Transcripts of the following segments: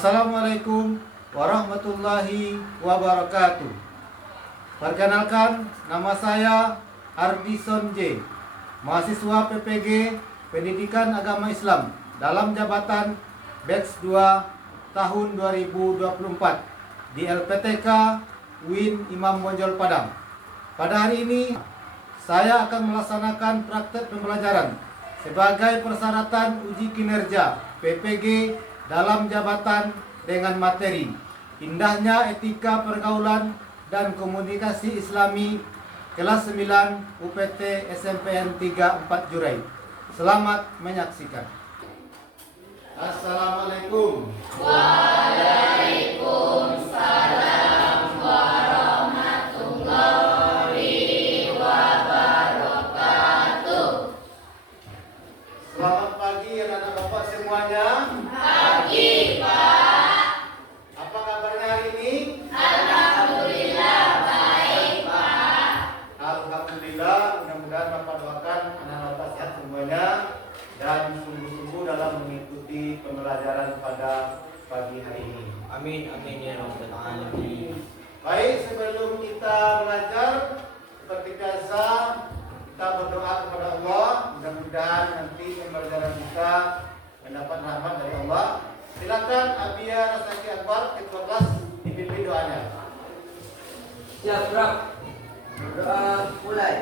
Assalamualaikum warahmatullahi wabarakatuh. Perkenalkan, nama saya Ardison J, mahasiswa PPG Pendidikan Agama Islam dalam jabatan Batch 2 tahun 2024 di LPTK UIN Imam Bonjol Padang. Pada hari ini saya akan melaksanakan praktek pembelajaran sebagai persyaratan uji kinerja PPG dalam jabatan dengan materi indahnya etika pergaulan dan komunikasi Islami kelas 9 UPT SMPN 34 Jurai. Selamat menyaksikan. Assalamualaikum. Waalaikumsalam warahmatullahi wabarakatuh. Selamat pagi anak-anak Bapak semuanya. Pagi, Pak. Apa kabarnya hari ini? Alhamdulillah baik, Pak. Alhamdulillah, mudah-mudahan Bapak doakan anak-anak Bapak sehat semuanya dan sungguh-sungguh dalam mengikuti pembelajaran pada pagi hari ini. Amin amin ya rabbal alamin. Baik, sebelum kita belajar seperti biasa kita berdoa kepada Allah, mudah-mudahan nanti pembelajaran kita mendapat rahmat dari Allah. Silakan Abia Rasaki Akbar ketua kelas dipimpin doanya. Siap, Bro. Doa mulai.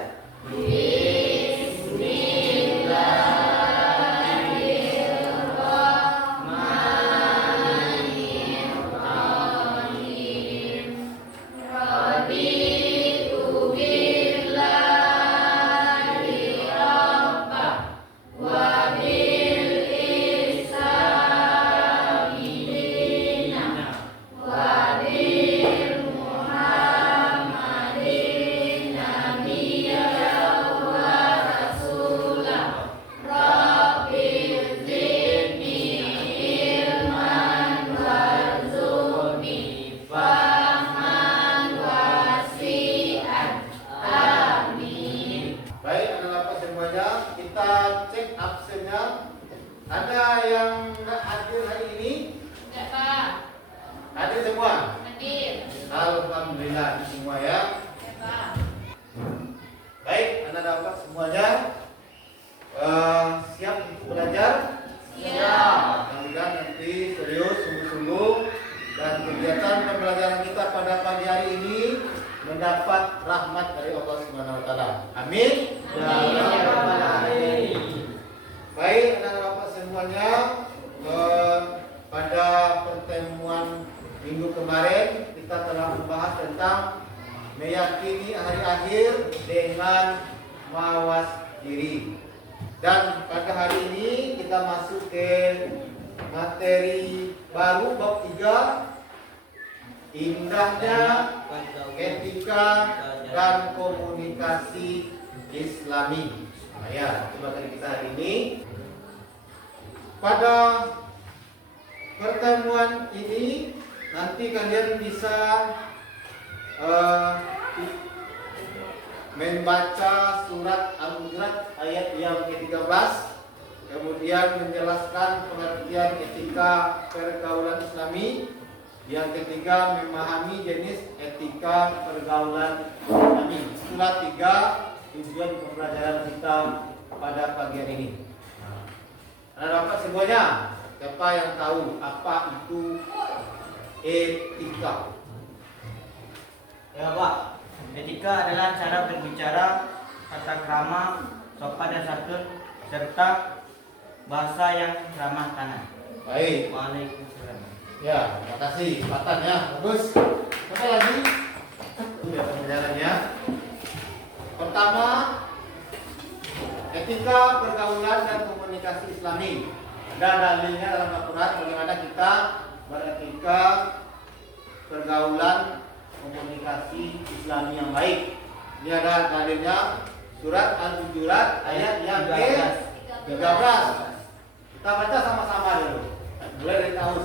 Baik, anak-anak Bapak semuanya, kita cek absennya. Ada yang nggak hadir hari ini? Enggak, Pak. Hadir semua? Hadir. Alhamdulillah semua ya. Ya, Pak. Baik, anak-anak Bapak semuanya, siap untuk belajar? Siap. Mudah-mudahan nanti serius, sungguh-sungguh, dan kegiatan pembelajaran kita pada pagi hari ini mendapat rahmat dari Allah Subhanahu wa taala. Amin. Amin ya rabbal alamin. Baik, anak-anak Bapak semuanya, pada pertemuan minggu kemarin kita telah membahas tentang meyakini hari akhir dengan mawas diri. Dan pada hari ini kita masuk ke materi baru bab 3, indahnya etika dan komunikasi Islami. Nah, ya, itu materi kita hari ini. Pada pertemuan ini nanti kalian bisa membaca surat Al-Hujurat ayat yang ke-13, kemudian menjelaskan pengertian etika pergaulan Islami. Yang ketiga, memahami jenis etika pergaulan Islami. Itulah 3 tujuan pembelajaran kita pada pagi hari ini. Anak Bapak semuanya, siapa yang tahu apa itu etika? Ya, Pak. Etika adalah cara berbicara, tata krama, sopan dan santun, serta bahasa yang ramah kanan. Baik. Waalaikumsalam. Ya, terima kasih. Kelihatan ya, bagus. Apa lagi? Sudah pembelajarannya. Pertama, etika pergaulan dan komunikasi Islami. Ada dalilnya dalam Al-Quran bagaimana kita beretika pergaulan komunikasi Islami yang baik. Ini ada dalilnya surat Al-Hujurat ayat yang ke-13. Kita baca sama-sama dulu. Mulai dari tahun.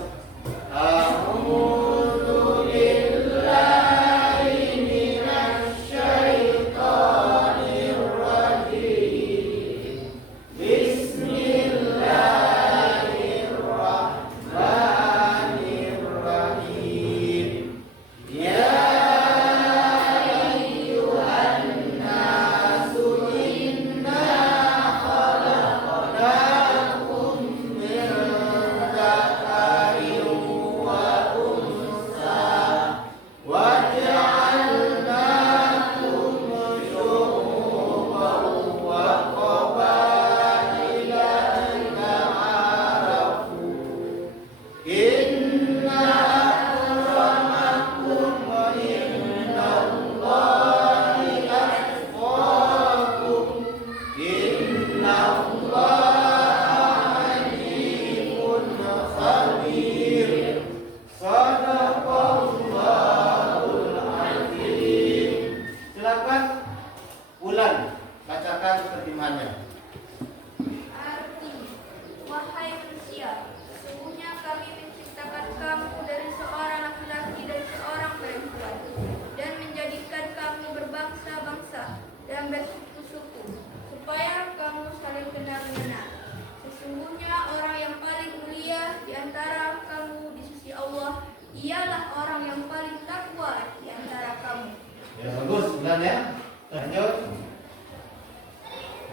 A'udzu billahi minasy syaithanir rajim. Bismillahirrahmanirrahim. ya. Lanjut.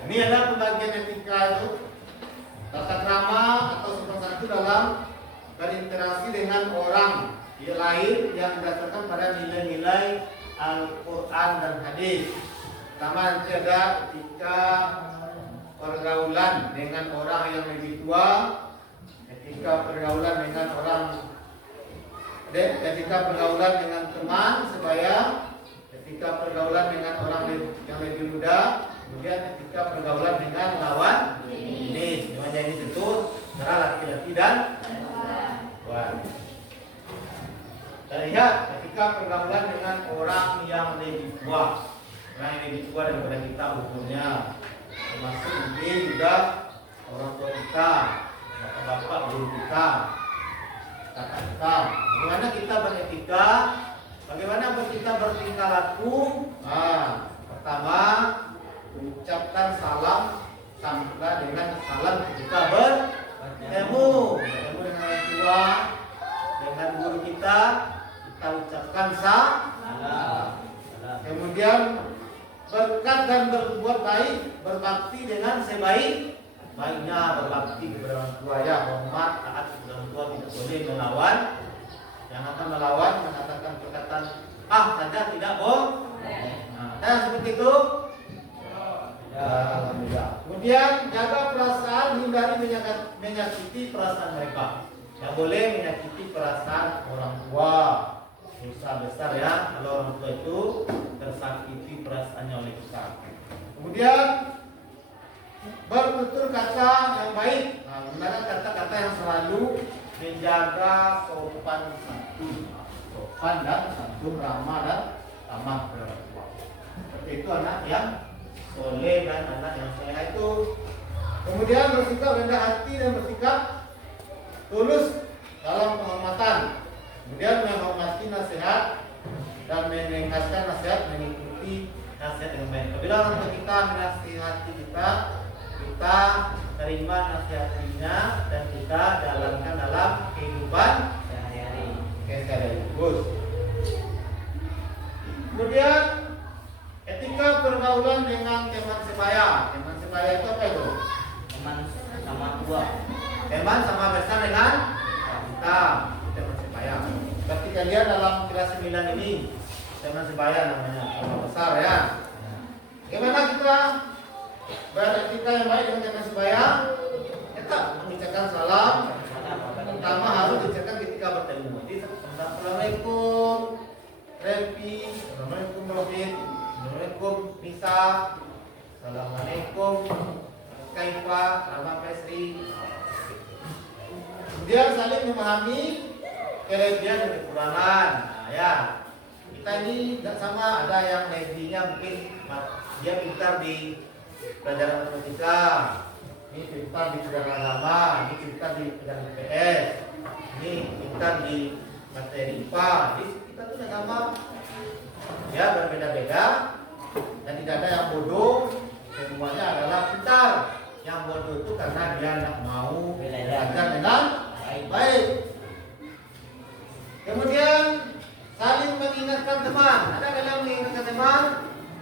Ini ada pembagian etika itu. Tata krama atau sopan santun dalam berinteraksi dengan orang lain yang berdasarkan pada nilai-nilai Al-Quran dan hadis. Pertama nanti ada etika pergaulan dengan orang yang lebih tua, etika pergaulan dengan etika pergaulan dengan teman sebaya, etika pergaulan dengan orang yang lebih muda, kemudian etika pergaulan dengan lawan jenis. Semuanya ini tentu antara laki-laki dan perempuan. Kita lihat etika pergaulan dengan orang yang lebih tua, orang yang lebih tua daripada kita umurnya, termasuk mungkin juga orang tua kita, bapak-bapak guru kita, kakak kita. Bagaimana kita beretika? Bagaimana kita bertingkah laku? Pertama, ucapkan salam sama dengan salam ketika bertemu dengan orang tua, dengan guru kita ucapkan salam. Kemudian berkat dan berbuat baik, berbakti dengan sebaik-baiknya, berbakti kepada orang tua, ya, hormat, taat kepada orang tua, tidak boleh melawan. Yang akan melawan mengatakan perkataan saja tidak boleh. Nah, seperti itu. Ya, alhamdulillah. Kemudian jaga perasaan, hindari menyakiti perasaan mereka. Tidak boleh menyakiti perasaan orang tua. Dosa besar ya kalau orang tua itu tersakiti perasaannya oleh kita. Kemudian bertutur kata yang baik, menggunakan kata-kata yang selalu menjaga sopan dan santun, ramah dan tamah kepada orang tua. Seperti itu anak yang soleh dan anak yang soleh itu. Kemudian bersikap rendah hati dan bersikap tulus dalam penghormatan. Kemudian menghormati nasihat dan mendengarkan nasihat, mengikuti nasihat yang baik. Apabila orang tua kita menasihati kita terima nasihatnya dan kita jalankan dalam kehidupan sehari-hari. Kemudian etika pergaulan dengan teman sebaya. Teman sebaya itu apa itu? Teman sama tua. Teman sama besar dengan kita. Teman sebaya. Seperti kalian dalam kelas 9 ini, teman sebaya namanya, sama besar ya. Bagaimana kita beretika yang baik dengan teman sebaya? Kita mengucapkan salam. Pertama harus diucapkan ketika bertemu. Jadi assalamualaikum Repi, assalamualaikum Rohit, assalamualaikum Nisa, assalamualaikum Kaifa, Rahman Pesri. Kemudian saling memahami kelebihan dan kekurangan. Ya, kita ini tidak sama, ada yang lebihnya mungkin dia pintar di pelajaran matematika, ini pintar di pelajaran agama, ini pintar di pelajaran IPS, ini pintar di materi IPA. Jadi kita tuh sama, ya berbeda-beda dan tidak ada yang bodoh, semuanya adalah pintar. Yang bodoh itu karena dia tidak mau belajar dengan baik. Kemudian saling mengingatkan teman. Ada kalian mengingatkan teman?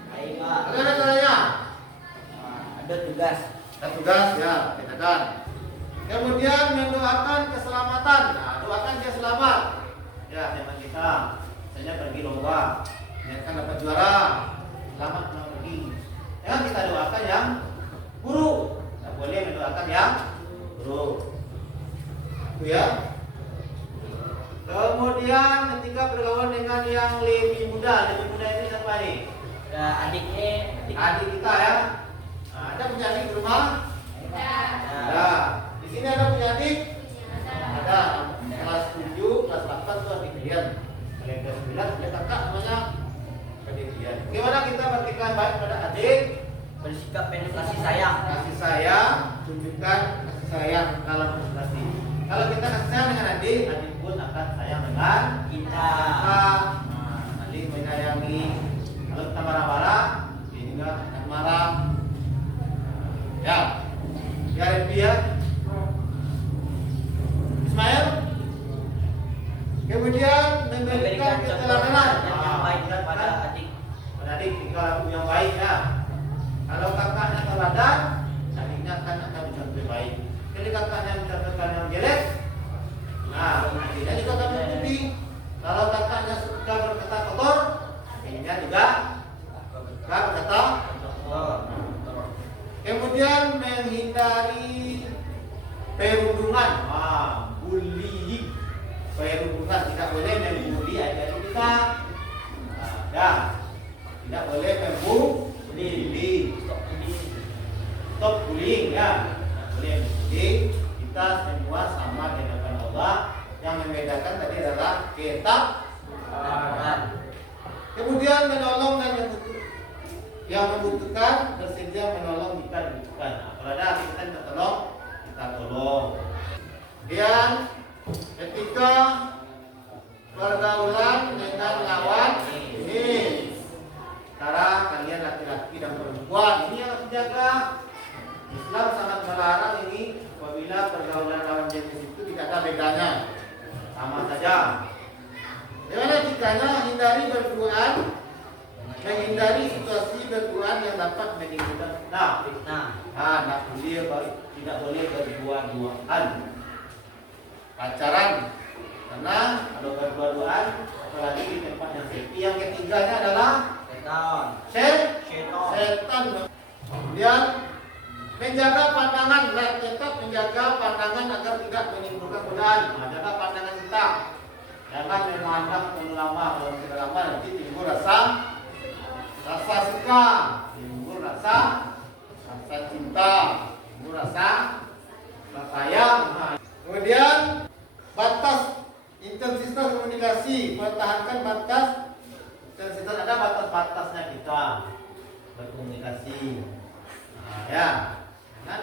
Bagaimana caranya? Ada tugas. Ada tugas ya, katakan. Kemudian mendoakan keselamatan. Nah, doakan dia selamat. Ya, teman kita. Misalnya pergi lomba, akan dapat juara. Selamat pergi. Jangan kita doakan yang buruk. Tidak boleh mendoakan yang buruk. Itu ya. Kemudian ketika bergaul dengan yang lebih muda ini siapa nih? Adiknya, Adik kita ya. Nah, ada punya adik di rumah? Ada. Di sini ada punya adik? Ada. Kelas 7, kelas 8 itu adik kalian. Kalian kelas 9 punya kakak namanya adik kalian. Bagaimana kita bersikap baik pada adik? bersikap penuh kasih sayang. Kasih sayang, tunjukkan kasih sayang dalam prestasi. Kalau kita kasih sayang dengan adik, adik pun akan sayang dengan Kita. Adik menyayangi. Kalau kita marah-marah, dia juga akan marah. Ya, biar dia. Ismail. Kemudian memberikan keteladanan yang baik kepada adik. adik tinggal Ya, tidak boleh membuli. Stop bullying ya. Tidak boleh bullying. Kita semua sama di hadapan Allah. Yang membedakan tadi adalah ketaatan. Kemudian menolong dan yang membutuhkan bersedia menolong jika dibutuhkan. Nah, kalau ada kita minta tolong, kita tolong. Kemudian ketika pergaulan dengan lawan ini, cara kalian laki-laki dan perempuan ini yang harus dijaga. Islam sangat melarang ini apabila pergaulan lawan jenis itu tidak ada bedanya, sama saja. Bagaimana jikanya hindari berduaan, menghindari situasi berduaan yang dapat menimbulkan fitnah. Tidak boleh berdua-duaan. Pacaran, karena kalau berdua-duaan, apalagi di tempat yang safety. Yang ketiganya adalah setan. Kemudian menjaga pandangan, tetap menjaga pandangan agar tidak menimbulkan godaan. Jaga pandangan kita. Jangan memandang terlalu lama, kalau sudah lama nanti timbul rasa suka, timbul rasa cinta, timbul rasa sayang. Kemudian batas intensitas komunikasi, pertahankan batas intensitas, ada batas-batasnya kita berkomunikasi. Ya, kan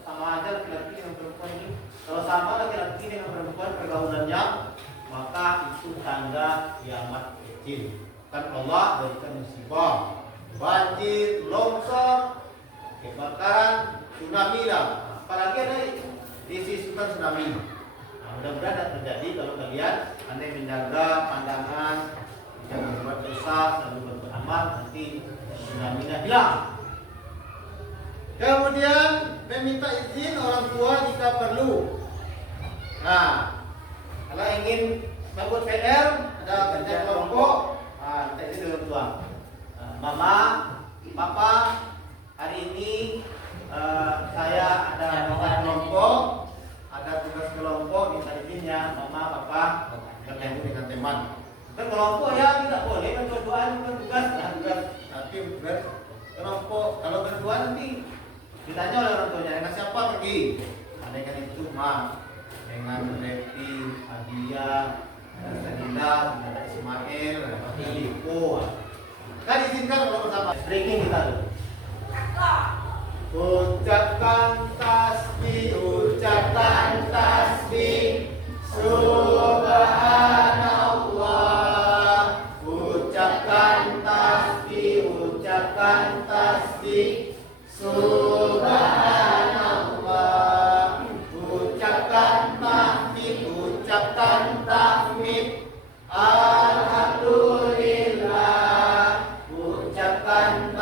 sama aja laki-laki dengan perempuan ini. Kalau sama laki-laki dengan perempuan pergaulannya, maka itu tanda kiamat kecil. Kan Allah berikan musibah, banjir, longsor, kebakaran, tsunami lah. Apalagi ada disisukan tsunami. Nah, mudah-mudahan tidak terjadi kalau kalian andai menjaga pandangan, jangan berbuat dosa, selalu berbuat amal, nanti tsunami-nya hilang. Kemudian meminta izin orang tua jika perlu. Nah, kalau ingin membuat PR, ada kerja kelompok, minta izin orang tua. Mama, papa, hari ini saya ada kelompok, ada tugas kelompok, minta izinnya mama, papa, bertemu dengan teman. Kan kelompok ya tidak boleh berdua-duaan, bukan tugas, tapi kelompok. Kalau berdua nanti ditanya oleh orang tuanya dengan siapa pergi. Andaikan itu dengan Repi, Adia, Sadila, ada Ismail, ada Liko. Kan izinkan kalau bersama. Breaking kita dulu. Ucapkan tasbih, subhanallah. Ucapkan tasbih, subhanallah. Ucapkan tahmid, alhamdulillah. Ucapkan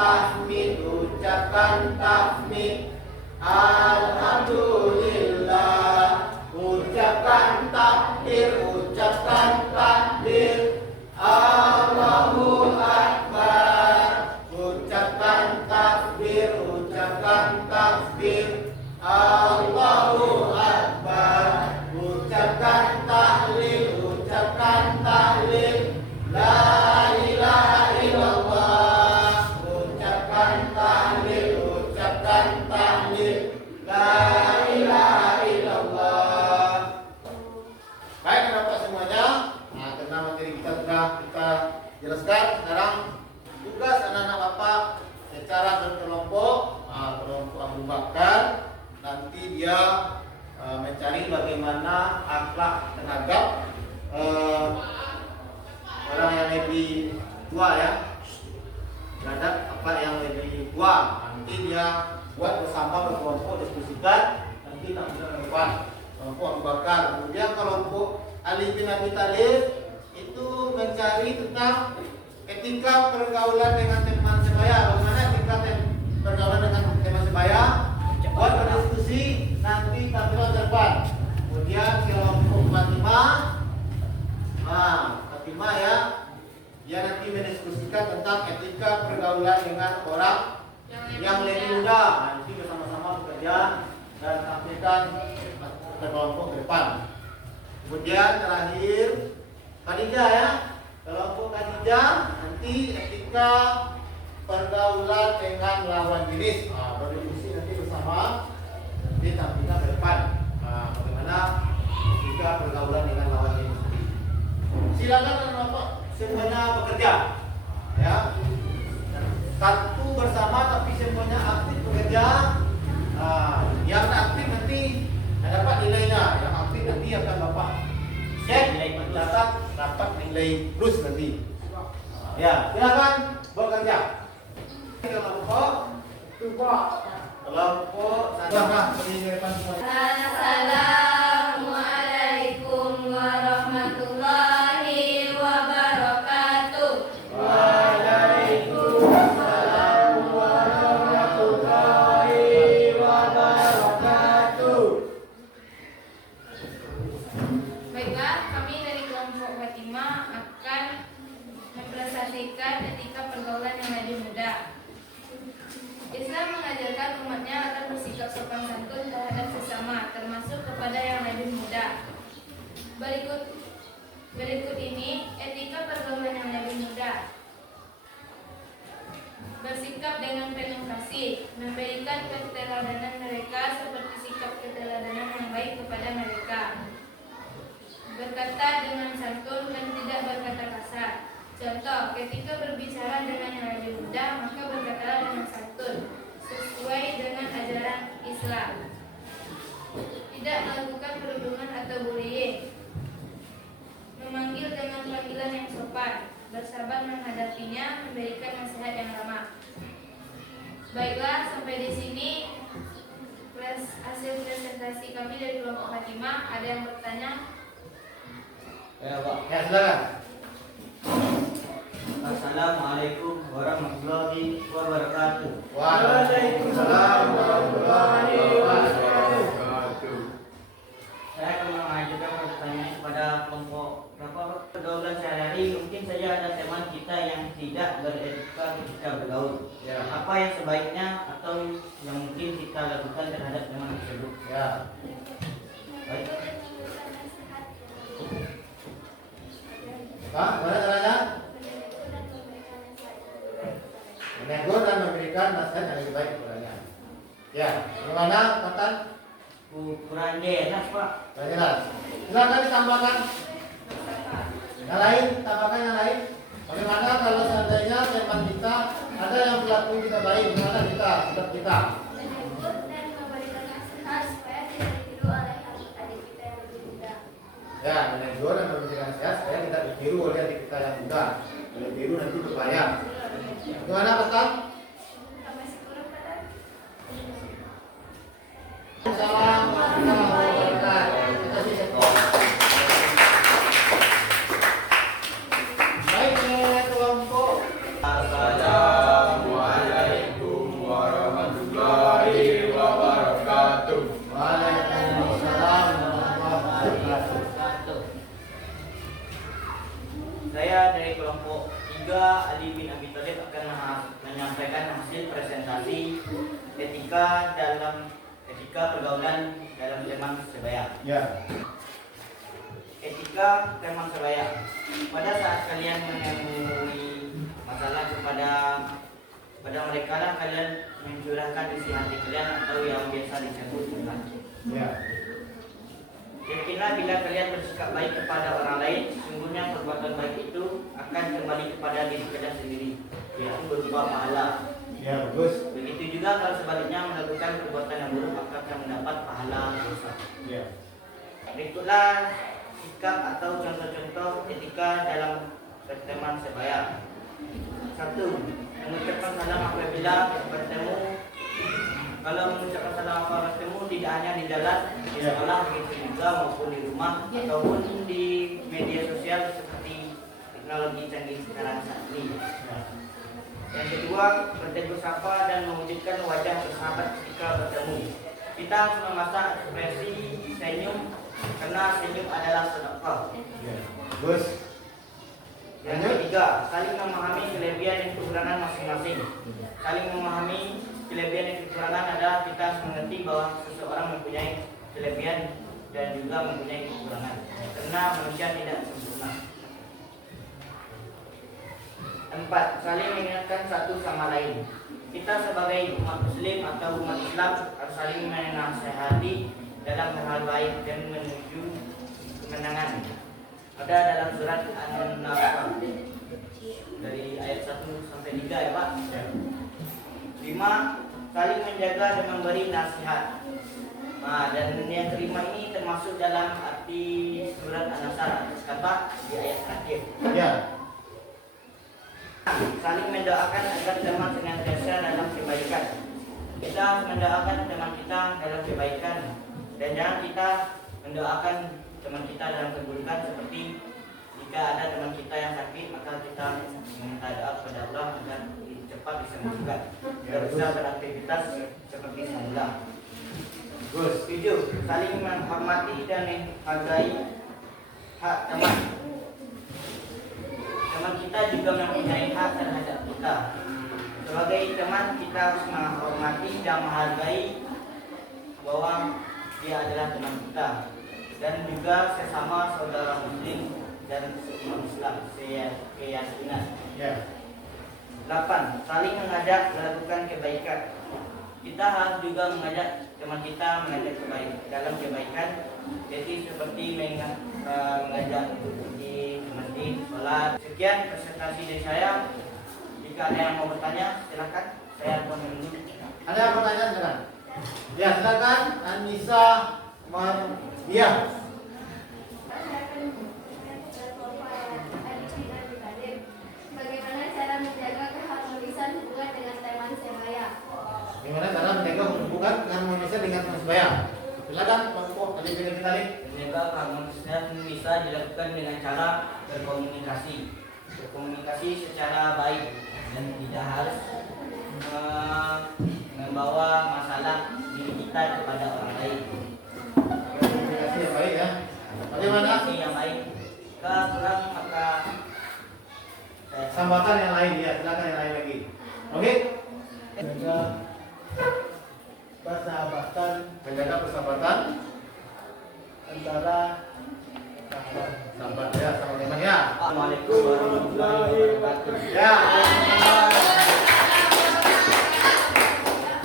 tahmid, alhamdulillah. Ucapkan takbir, Allahu Akbar. Ucapkan takbir, Allahu Akbar. Ucapkan tahlil, la ilaha illallah. Ucapkan tahlil, la ilaha illallah. Baik Bapak semuanya. Nah, karena materi kita sudah kita jelaskan, sekarang tugas anak-anak Bapak secara berkelompok. Kelompok Abu Bakar nanti dia mencari bagaimana akhlak terhadap orang yang lebih tua ya, terhadap apa yang lebih tua. Nanti dia buat bersama berkelompok diskusikan, nanti tak bisa depan kelompok Abu Bakar. Kemudian kelompok Ali bin Abi Thalib itu mencari tentang etika pergaulan dengan teman sebaya. Bagaimana etika pergaulan dengan teman sebaya? Buat berdiskusi, nanti tampil depan. Kemudian kelompok Fatimah ya, dia nanti mendiskusikan tentang etika pergaulan dengan orang yang lebih muda. Nanti bersama-sama bekerja dan tampilkan ke kelompok ke depan. Kemudian terakhir Khadijah ya, kelompok Khadijah nanti mengikuti etika pergaulan dengan lawan jenis. Berdiskusi nanti bersama di tampilkan ke depan. Bagaimana etika pergaulan dengan lawan jenis. Silakan Bapak semuanya bekerja. Ya. Satu bersama tapi semuanya aktif bekerja. Yang aktif nanti dapat nilainya. Yang aktif nanti akan Bapak cek, mencatat, dapat nilai plus nanti. Ya, silakan bekerja. Kelompok sana berdiri di depan semuanya. Assalamualaikum warahmatullahi wabarakatuh. Waalaikumsalam warahmatullahi wabarakatuh. Baiklah, kami dari kelompok Fatimah akan mempresentasikan etika pergaulan yang lebih mudah. Islam mengajarkan umatnya akan bersikap sopan santun terhadap sesama, termasuk kepada yang lebih muda. Berikut ini etika pergaulan yang lebih mudah. Bersikap dengan penuh kasih, memberikan keteladanan mereka seperti sikap keteladanan yang baik kepada mereka. Berkata dengan santun dan tidak berkata kasar. Contoh, ketika berbicara dengan yang lebih muda, maka berkatalah dengan santun, sesuai dengan ajaran Islam. Tidak melakukan perundungan atau bullying. Memanggil dengan panggilan yang sopan, bersabar menghadapinya, memberikan nasihat yang ramah. Baiklah, sampai di sini hasil presentasi kami dari kelompok Fatimah. Ada yang bertanya? Ya, Pak. Ya, silakan. Assalamualaikum warahmatullahi wabarakatuh. Waalaikumsalam warahmatullahi wabarakatuh. Saya akan mengajukan pertanyaan kepada kelompok pergaulan sehari-hari. Mungkin saja ada teman kita yang tidak beretika ketika bergaul. Ya. Apa yang sebaiknya atau yang mungkin kita lakukan terhadap teman tersebut? Ya. Baik. Pak, mana caranya? Menegur dan memberikan nasihat yang lebih baik kepadanya. Ya, bagaimana Pak? Kurang jelas, Pak. Kurang jelas. Silakan ditambahkan. Yang lain, tambahkan yang lain. Bagaimana kalau seandainya teman kita ada yang perilaku tidak baik, bagaimana kita, tetap kita? Menegur dan memberikan nasihat supaya tidak ditiru oleh adik kita yang lebih muda. Ya, menegur dan memberikan nasihat supaya tidak ditiru oleh adik kita yang muda. Kalau ditiru nanti berbahaya. Bagaimana Pak? Assalamualaikum warahmatullahi wabarakatuh. Baik, kelompok. Assalamualaikum warahmatullahi wabarakatuh. Waalaikumsalam warahmatullahi wabarakatuh. Saya dari kelompok 3 Ali bin Abi Thalib akan menyampaikan hasil presentasi etika pergaulan dalam teman sebaya. Ya. Etika teman sebaya. Pada saat kalian menemui masalah pada mereka lah kalian mencurahkan isi hati kalian atau yang biasa disebut curhat. Ya. Yakinlah bila kalian bersikap baik kepada orang lain, sesungguhnya perbuatan baik itu akan kembali kepada diri kalian sendiri, yaitu berupa pahala. Ya, bagus. Begitu juga kalau sebaliknya melakukan perbuatan yang buruk akan mendapat pahala dosa. Ya. Berikutlah sikap atau contoh-contoh etika dalam berteman sebaya. 1. Mengucapkan salam apabila bertemu. Kalau mengucapkan salam apabila bertemu tidak hanya di jalan, di sekolah, begitu juga maupun di rumah ataupun di media sosial seperti teknologi canggih sekarang saat ini. Yang kedua, bertegur sapa dan mewujudkan wajah bersahabat ketika bertemu. Kita harus memasak ekspresi senyum karena senyum adalah sedekah. Ya. Bagus. Yang ketiga, saling memahami kelebihan dan kekurangan masing-masing. Saling memahami kelebihan dan kekurangan adalah kita harus mengerti bahwa seseorang mempunyai kelebihan dan juga mempunyai kekurangan. Karena manusia tidak sempurna. 6. Keempat, saling mengingatkan satu sama lain. Kita sebagai umat muslim atau umat Islam harus saling menasehati dalam hal baik dan menuju kemenangan. Ada dalam surat An-Nahl dari ayat 1 sampai 3 ya Pak. 5. Saling menjaga dan memberi nasihat. Nah, dan yang kelima ini termasuk dalam arti surat An-Nasr kata di ayat terakhir. Ya. Saling mendoakan agar teman senantiasa dalam kebaikan. Kita harus mendoakan teman kita dalam kebaikan dan jangan kita mendoakan teman kita dalam keburukan, seperti jika ada teman kita yang sakit maka kita meminta doa kepada Allah agar cepat disembuhkan agar bisa beraktivitas seperti semula. 7. Saling menghormati dan menghargai hak teman. Teman kita juga mempunyai hak terhadap kita. Sebagai teman kita harus menghormati dan menghargai bahwa dia adalah teman kita dan juga sesama saudara muslim dan seumat Islam keyakinan. Ya. 8. Saling mengajak melakukan kebaikan. Kita harus juga mengajak teman kita dalam kebaikan. Jadi seperti mengajak untuk pergi ke masjid, sholat. Sekian presentasi dari saya. Jika ada yang mau bertanya, silakan. Saya akan menunggu. Ada yang pertanyaan silakan. Ya, silakan Anissa Mardiah. Bagaimana cara menjaga keharmonisan hubungan dengan teman sebaya? Gimana cara menjaga hubungan keharmonisan dengan teman sebaya? Silakan Pak Upo, tadi pilih kita nih. Menjaga keharmonisan bisa dilakukan dengan cara berkomunikasi secara baik dan tidak harus membawa masalah diri kita kepada orang lain. Komunikasi yang baik ya. Bagaimana? Komunikasi yang baik. Jika kurang maka Sambatan yang lain ya, silakan yang lain lagi. Oke? Menjaga persahabatan antara sahabat ya, sama teman ya. Assalamualaikum warahmatullahi wabarakatuh. Ya.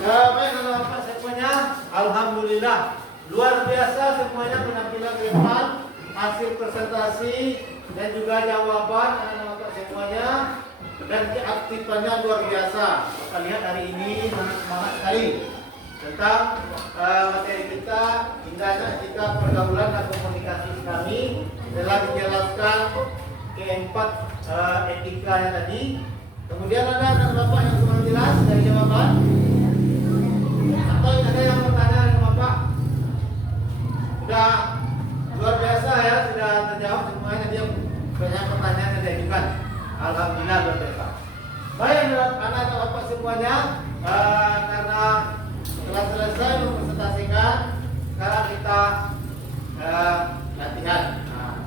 Baik, Bapak semuanya, alhamdulillah luar biasa semuanya penampilan ke depan, hasil presentasi dan juga jawaban anak-anak Bapak semuanya, dan keaktifannya luar biasa. Kita lihat hari ini sangat semangat sekali tentang materi kita, indahnya etika pergaulan dan komunikasi kami telah dijelaskan keempat etika yang tadi. Kemudian ada anak Bapak yang kurang jelas dari jawaban, atau ada yang bertanya dengan Bapak? Sudah luar biasa ya, sudah terjawab semuanya. Dia banyak pertanyaan yang diajukan. Alhamdulillah luar biasa. Baik anak-anak Bapak semuanya, karena setelah selesai mempresentasikan, sekarang kita latihan.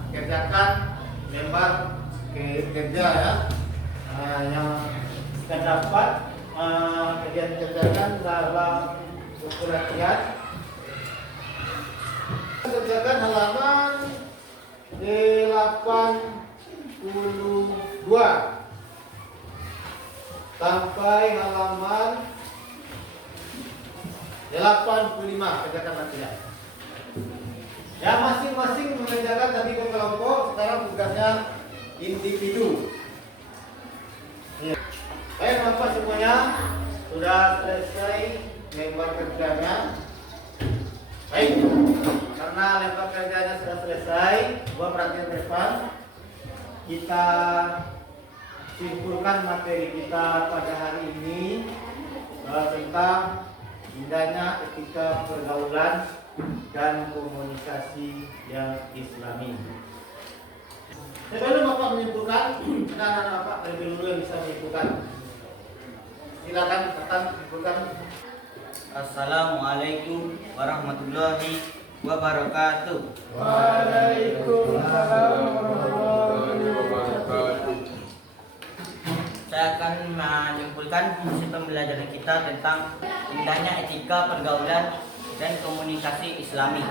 Kerjakan lembar kerja ya, yang kita dapat kerjakan dalam buku latihan. Kerjakan halaman 82 sampai halaman 85. Kerjakan latihan. Ya, masing-masing mengerjakan tadi ke kelompok, sekarang tugasnya individu. Ya. Baik Bapak semuanya, sudah selesai lembar kerjanya. Baik, karena lembar kerjanya sudah selesai, buat perhatian depan, kita simpulkan materi kita pada hari ini tentang indahnya etika pergaulan dan komunikasi yang islami. Sebelum Bapak menyimpulkan, ada anak-anak Bapak terlebih dulu yang bisa menyimpulkan. Silakan Bapak menyimpulkan. Assalamualaikum warahmatullahi wabarakatuh. Waalaikumsalam warahmatullahi wabarakatuh. Saya akan menyimpulkan hasil pembelajaran kita tentang indahnya etika pergaulan dan komunikasi islami.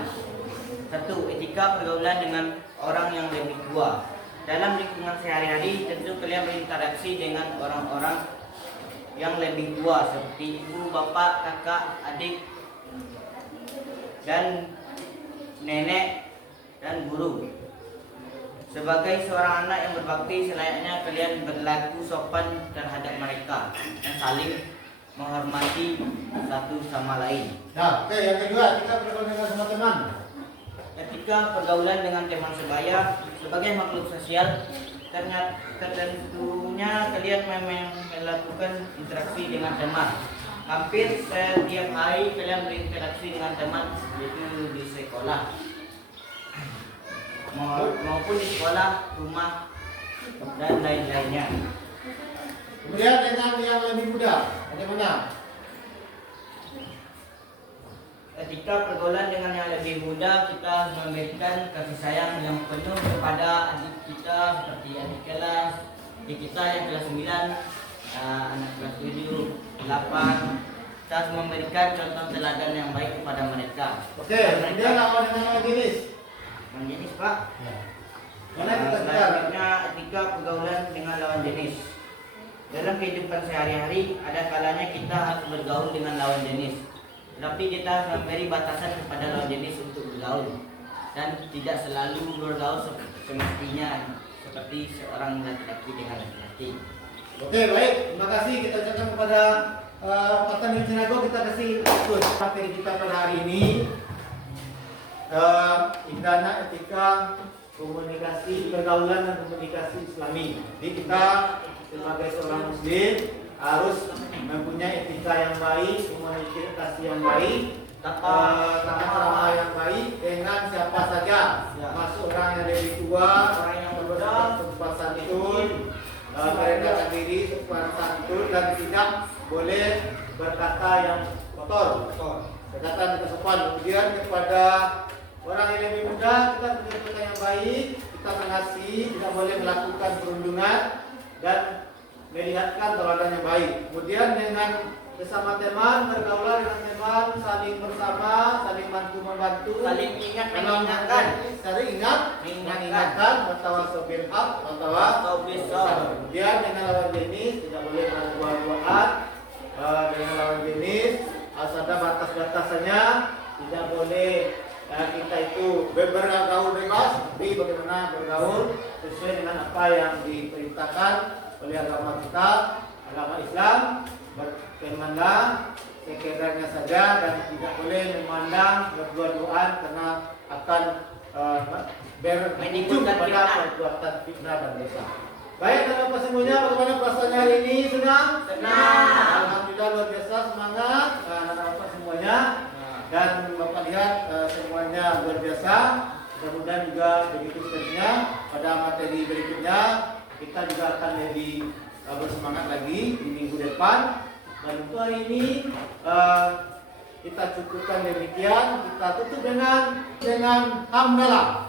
1. Etika pergaulan dengan orang yang lebih tua. dalam lingkungan sehari-hari tentu kalian berinteraksi dengan orang-orang yang lebih tua seperti ibu, bapak, kakak, adik, dan nenek, dan guru. Sebagai seorang anak yang berbakti, selayaknya kalian berlaku sopan terhadap mereka dan saling menghormati satu sama lain. Nah, oke, yang kedua, kita bergaul dengan semua teman. Ketika pergaulan dengan teman sebaya, sebagai makhluk sosial, tentunya kalian memang melakukan interaksi dengan teman. Hampir setiap hari kalian berinteraksi dengan teman, yaitu di sekolah maupun di sekolah, rumah, dan lain-lainnya. Kemudian dengan yang lebih muda, bagaimana? Ketika pergaulan dengan yang lebih muda, kita memberikan kasih sayang yang penuh kepada adik kita seperti adik kelas, adik kita yang kelas 9, anak kelas 7, 8. Kita harus memberikan contoh teladan yang baik kepada mereka. Oke, kemudian lawan dengan lawan jenis. Lawan jenis, Pak. Mana kita bicara? Selanjutnya etika pergaulan dengan lawan jenis. Dalam kehidupan sehari-hari, ada kalanya kita harus bergaul dengan lawan jenis. Tetapi kita harus memberi batasan kepada lawan jenis untuk bergaul dan tidak selalu bergaul semestinya seperti seorang laki-laki dengan laki-laki. Oke, baik. Terima kasih. Kita ucapkan kepada Pakar Nilcinago, kita kasih ikut materi kita pada hari ini. Indana etika komunikasi pergaulan dan komunikasi Islami. Jadi kita sebagai seorang Muslim harus mempunyai etika yang baik, komunikasi yang baik, tata krama yang baik dengan siapa saja, termasuk orang yang lebih tua, orang yang berbeda, sopan santun, merendahkan diri, sopan santun, dan tidak boleh berkata yang kotor. Perkataan kita sopan. Kemudian kepada orang yang lebih muda, kita punya etika yang baik, kita mengasihi, tidak boleh melakukan perundungan dan melihatkan teladan yang baik. Kemudian dengan bersama teman, bergaulan dengan teman, saling bersama, saling bantu membantu, Saling ingat mengingatkan. saling ingat mengingatkan, watawasau bil haq, watawasau bis sabr. Kemudian dengan lawan jenis tidak boleh berbuat-buat. Dengan lawan jenis harus ada batas-batasannya, tidak boleh kita itu bergaul bebas, tapi bagaimana bergaul sesuai dengan apa yang diperintahkan oleh agama kita, agama Islam. Bertemanlah sekedarnya saja dan tidak boleh memandang berdua-duaan karena akan berujung pada perbuatan fitnah dan dosa. Baik, dan Bapak semuanya, bagaimana perasaannya hari ini? Senang? Senang. Alhamdulillah, luar biasa, semangat anak Bapak semuanya. Dan Bapak lihat semuanya luar biasa. Mudah-mudahan juga begitu seterusnya. Pada materi berikutnya kita juga akan lebih bersemangat lagi di minggu depan. Dan untuk hari ini kita cukupkan demikian. Kita tutup dengan hamdalah.